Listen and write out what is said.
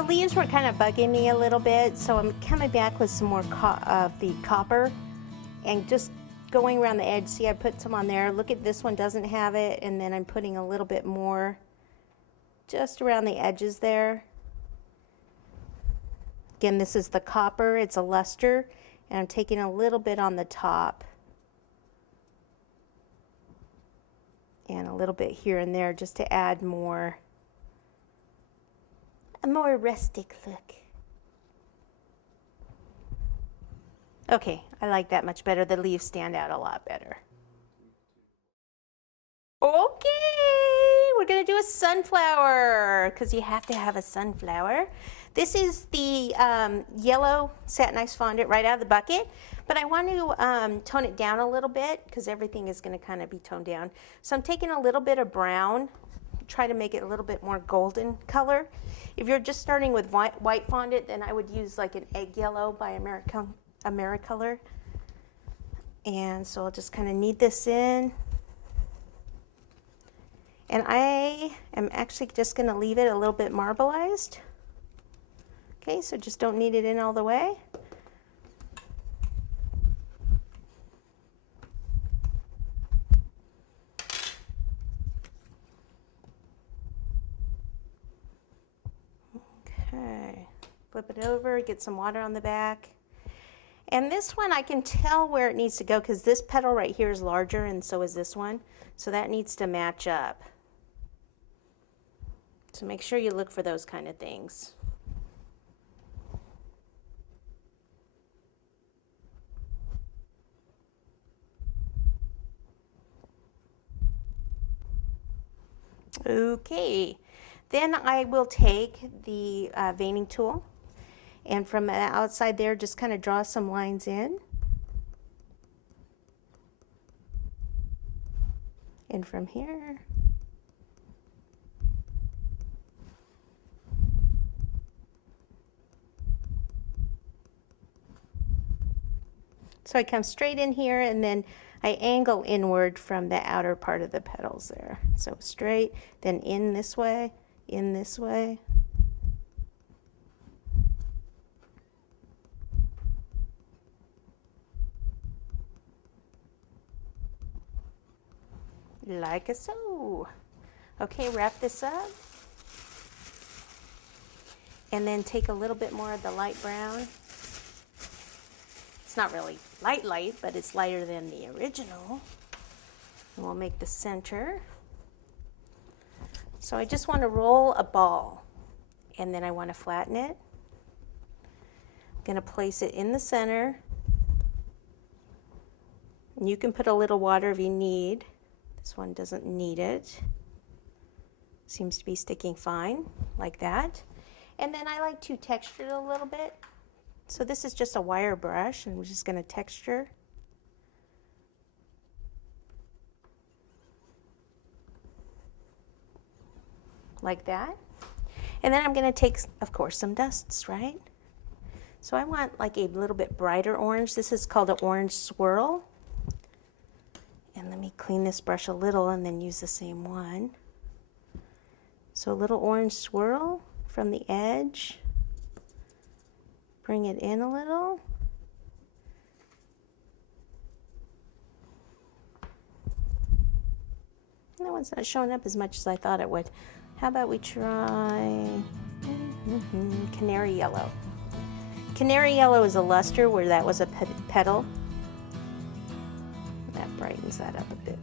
the leaves were kind of bugging me a little bit, so I'm coming back with some more of the copper and just going around the edge. See, I put some on there. Look at this one, doesn't have it, and then I'm putting a little bit more just around the edges there. Again, this is the copper, it's a luster, and I'm taking a little bit on the top and a little bit here and there just to add a more rustic look. Okay, I like that much better. The leaves stand out a lot better. Okay, we're gonna do a sunflower because you have to have a sunflower. This is the yellow satinized fondant right out of the bucket, but I want to tone it down a little bit because everything is going to kind of be toned down. So I'm taking a little bit of brown, try to make it a little bit more golden color. If you're just starting with white fondant, then I would use like an egg yellow by Americolor. And so I'll just kind of knead this in. And I am actually just going to leave it a little bit marbleized. Okay, so just don't knead it in all the way. Okay, flip it over, get some water on the back. And this one I can tell where it needs to go because this petal right here is larger and so is this one. So that needs to match up. So make sure you look for those kind of things. Okay, then I will take the veining tool and from the outside there just kind of draw some lines in. And from here. So I come straight in here and then I angle inward from the outer part of the petals there. So straight, then in this way, in this way. Like so. Okay, wrap this up. And then take a little bit more of the light brown. It's not really light, but it's lighter than the original. And we'll make the center. So I just want to roll a ball and then I want to flatten it. I'm going to place it in the center. And you can put a little water if you need. This one doesn't need it. Seems to be sticking fine, like that. And then I like to texture it a little bit. So this is just a wire brush, and we're just going to texture. Like that. And then I'm going to take, of course, some dusts, right? So I want like a little bit brighter orange. This is called an orange swirl. And let me clean this brush a little and then use the same one. So a little orange swirl from the edge. Bring it in a little. That one's not showing up as much as I thought it would. How about we try Canary yellow. Canary yellow is a luster where that was a petal. That brightens that up a bit.